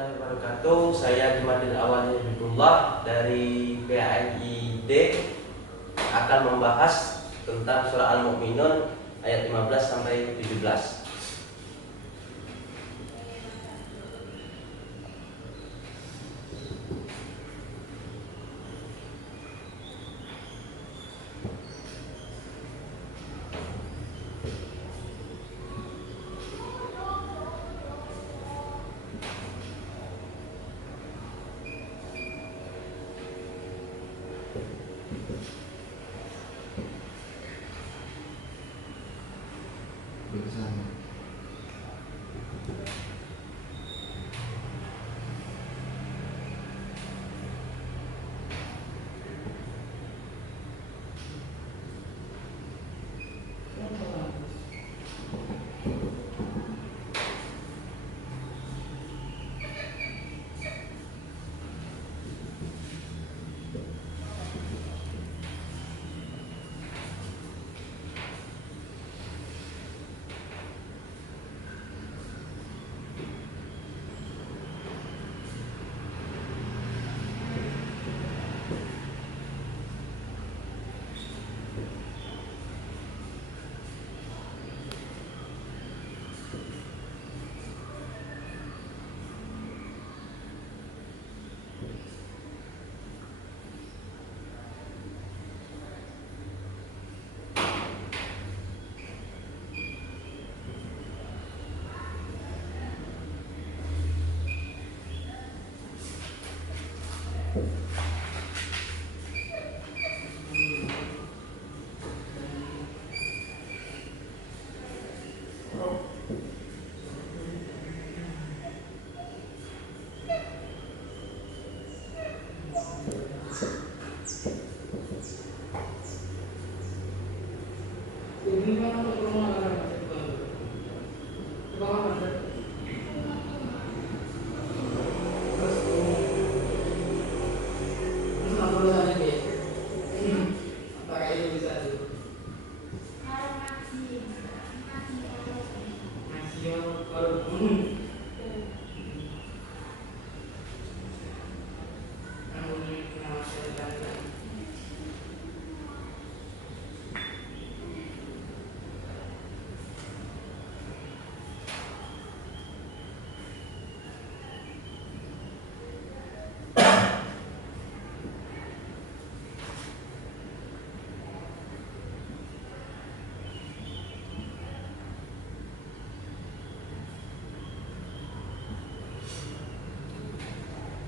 warahmatullahi wabarakatuh. Saya Jumadil Awal Hibibullah dari PAID akan membahas tentang surah Al-Mu'minun ayat 15 sampai 17.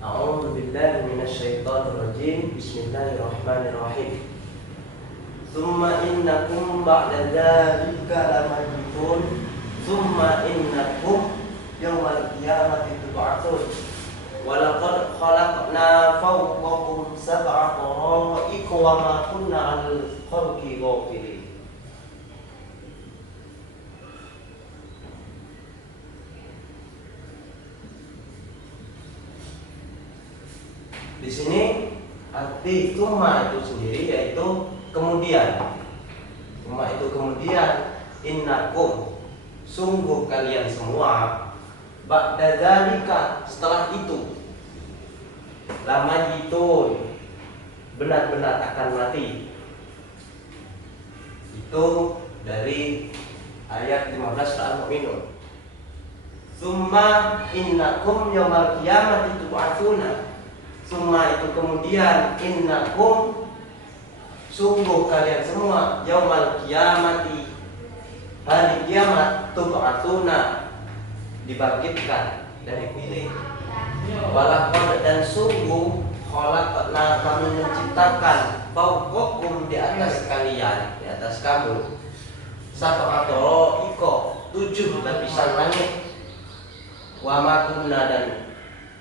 A'udzu billahi minasyaitonir rajim. Bismillahirrahmanirrahim. Tsumma innakum ba'da dzalika lamayitun. Tsumma innakum yawmal qiyamati tub'atsun. Wa laqad khalaqna fawqakum sab'a tara'iq wa ma kunna 'alal khalqi ghafilin. Di sini arti tsumma itu sendiri yaitu kemudian. Tsumma itu kemudian, innakum sungguh kalian semua, ba'da dzalika setelah itu, lamayitun benar-benar akan mati. Itu dari ayat 15 surah Al-Mu'minun. Tsumma innakum yaumal qiyamati tub'atsuna. Summa itu kemudian, innakum sungguh kalian semua, yaumal qiyamati hari kiamat, tub'atsuna dibangkitkan dari pilih. Walaqad dan sungguh khalaqna kami menciptakan fawqakum di atas kalian, di atas kamu, sab'a tara'iqa 7 lapisan langit. Wa ma kunna dan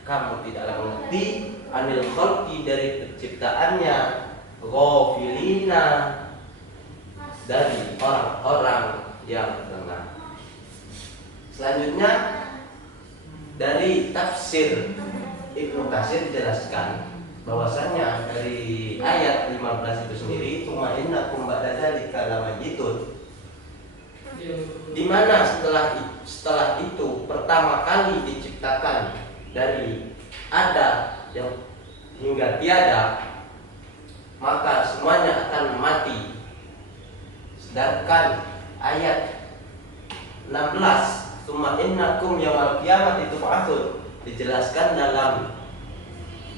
kamu tidaklah mengerti anil khalqi dari penciptaannya, ghafilina dari orang-orang yang lengah. Selanjutnya dari tafsir Ibnu Katsir dijelaskan bahwasanya dari ayat 15 itu sendiri, tsumma innakum ba'da dzalika lamayitun, di mana setelah itu pertama kali diciptakan dari ada yang hingga tiada, maka semuanya akan mati. Sedangkan ayat 16, "Tsumma innakum yaumal qiyamati tub'atsun," dijelaskan dalam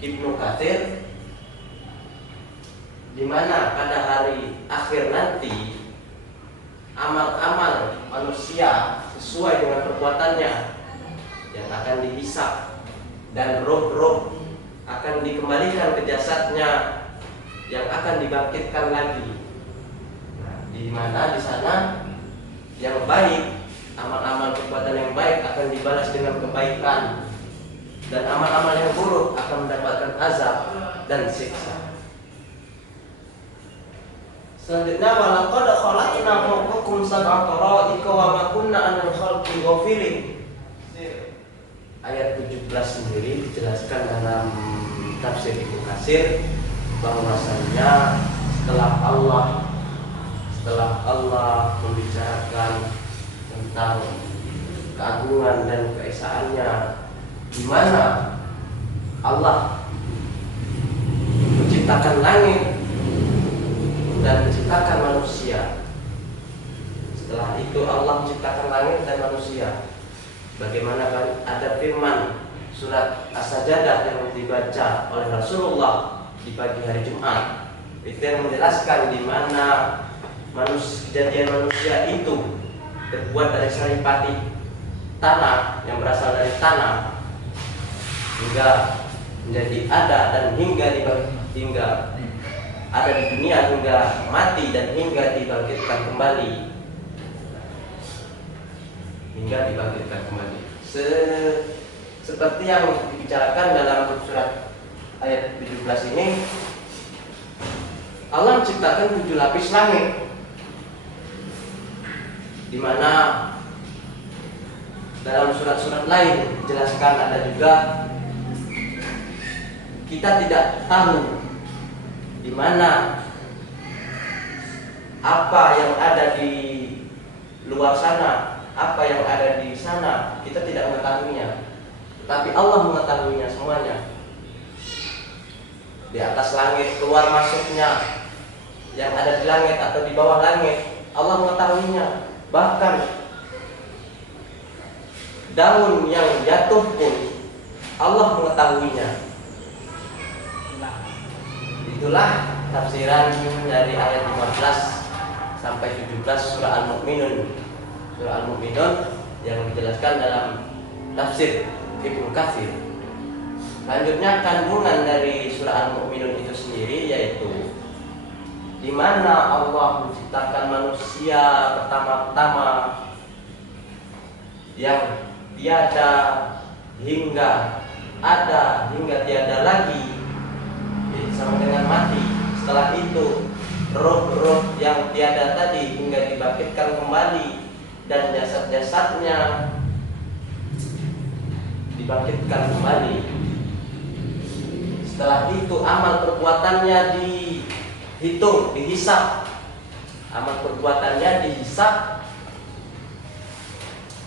Ibnu Katsir, di mana pada hari akhir nanti amal-amal manusia sesuai dengan perbuatannya yang akan dihisab, dan roh-roh akan dikembalikan ke jasadnya yang akan dibangkitkan lagi. Nah, di mana di sana yang baik, amal-amal perbuatan yang baik akan dibalas dengan kebaikan, dan amal-amal yang buruk akan mendapatkan azab dan siksa. Selanjutnya, walaqad khalaqna fawqakum sab'a tara'iqa wa ma kunna 'anil khalqi ghafilin. Ayat 17 sendiri dijelaskan dalam tafsir Ibnu Katsir bahwasanya setelah Allah membicarakan tentang keagungan dan keesaannya, di mana Allah menciptakan langit dan menciptakan manusia. Setelah itu Allah menciptakan langit dan manusia. Bagaimana ada firman surat As-Sajdah yang dibaca oleh Rasulullah di pagi hari Jumat, itu yang menjelaskan di mana kejadian manusia itu terbuat dari saripati tanah yang berasal dari tanah hingga menjadi ada, dan hingga ada di dunia, hingga mati dan hingga dibangkitkan kembali. Seperti yang dibicarakan dalam surat ayat 17 ini, Allah menciptakan 7 lapis langit, di mana dalam surat-surat lain dijelaskan ada juga kita tidak tahu di mana apa yang ada di luar sana, apa yang ada di sana, kita tidak mengetahuinya, tetapi Allah mengetahuinya semuanya. Di atas langit, keluar masuknya, yang ada di langit atau di bawah langit, Allah mengetahuinya. Bahkan daun yang jatuh pun Allah mengetahuinya. Itulah tafsiran dari ayat 15 sampai 17 surah Al-Mu'minun. Surah Al-Mu'minun yang dijelaskan dalam tafsir Ibnu Katsir. Selanjutnya, kandungan dari surah Al-Mu'minun itu sendiri yaitu di mana Allah menciptakan manusia pertama-tama yang tiada hingga ada, hingga tiada lagi, sama dengan mati. Setelah itu roh-roh yang tiada tadi hingga dibangkitkan kembali, dan jasad-jasadnya dibangkitkan kembali. Setelah itu amal perbuatannya dihitung, dihisab. Amal perbuatannya dihisab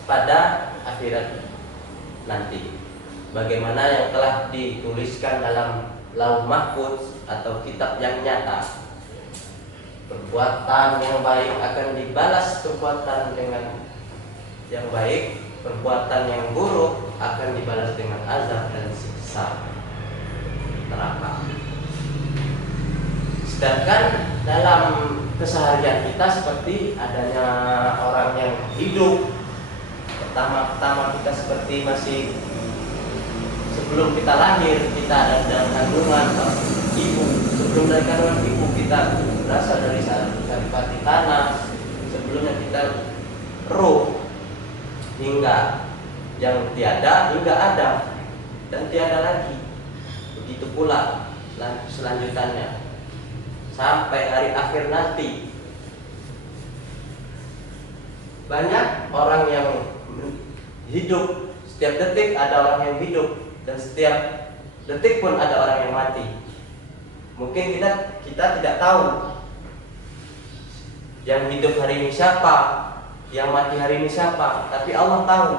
pada akhirat nanti. Bagaimana yang telah dituliskan dalam Lauh Mahfuz atau kitab yang nyata. Perbuatan yang baik akan dibalas perbuatan dengan yang baik, perbuatan yang buruk akan dibalas dengan azab dan siksa neraka. Sedangkan dalam keseharian kita, seperti adanya orang yang hidup, pertama-tama kita seperti masih sebelum kita lahir, kita ada dalam kandungan ibu. Sebelum dari kandungan ibu kita berasal dari saripati tanah. Sebelumnya kita roh, hingga yang tiada hingga ada dan tiada lagi. Begitu pula selanjutannya sampai hari akhir nanti. Banyak orang yang hidup, setiap detik ada orang yang hidup, dan setiap detik pun ada orang yang mati. Mungkin kita tidak tahu yang hidup hari ini siapa, yang mati hari ini siapa, tapi Allah tahu.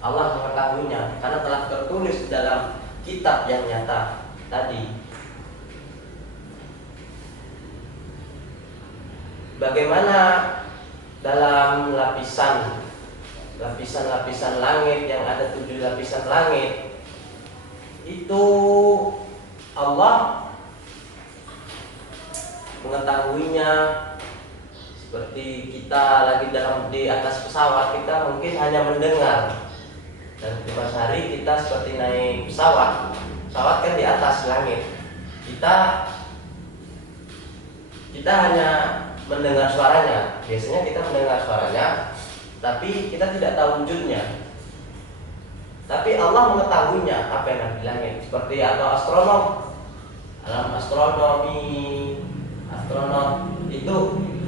Allah mengetahuinya karena telah tertulis dalam kitab yang nyata tadi. Bagaimana dalam lapisan langit yang ada 7 lapisan langit itu Allah mengetahuinya. Seperti kita lagi di atas pesawat, kita mungkin hanya mendengar, dan di pas hari kita seperti naik pesawat kan di atas langit, kita hanya mendengar suaranya. Biasanya kita mendengar suaranya, tapi kita tidak tahu wujudnya. Tapi Allah mengetahuinya apa yang ada di langit. Seperti atau alam astronom itu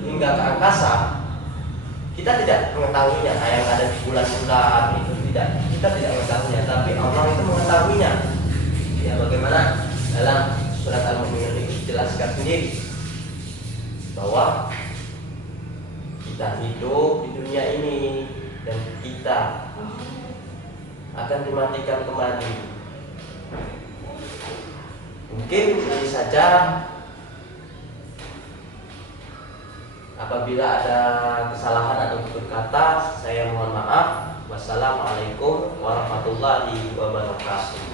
hingga ke angkasa, kita tidak mengetahuinya. Yang ada di bulan-bulan itu kita tidak mengetahuinya, tapi Allah itu mengetahuinya. Ya, bagaimana dalam surat Al-Mu'minun itu dijelaskan sendiri bahwa kita hidup di dunia ini dan kita akan dimatikan kembali. Mungkin ini saja. Apabila ada kesalahan atau tutur kata, saya mohon maaf. Wassalamualaikum warahmatullahi wabarakatuh.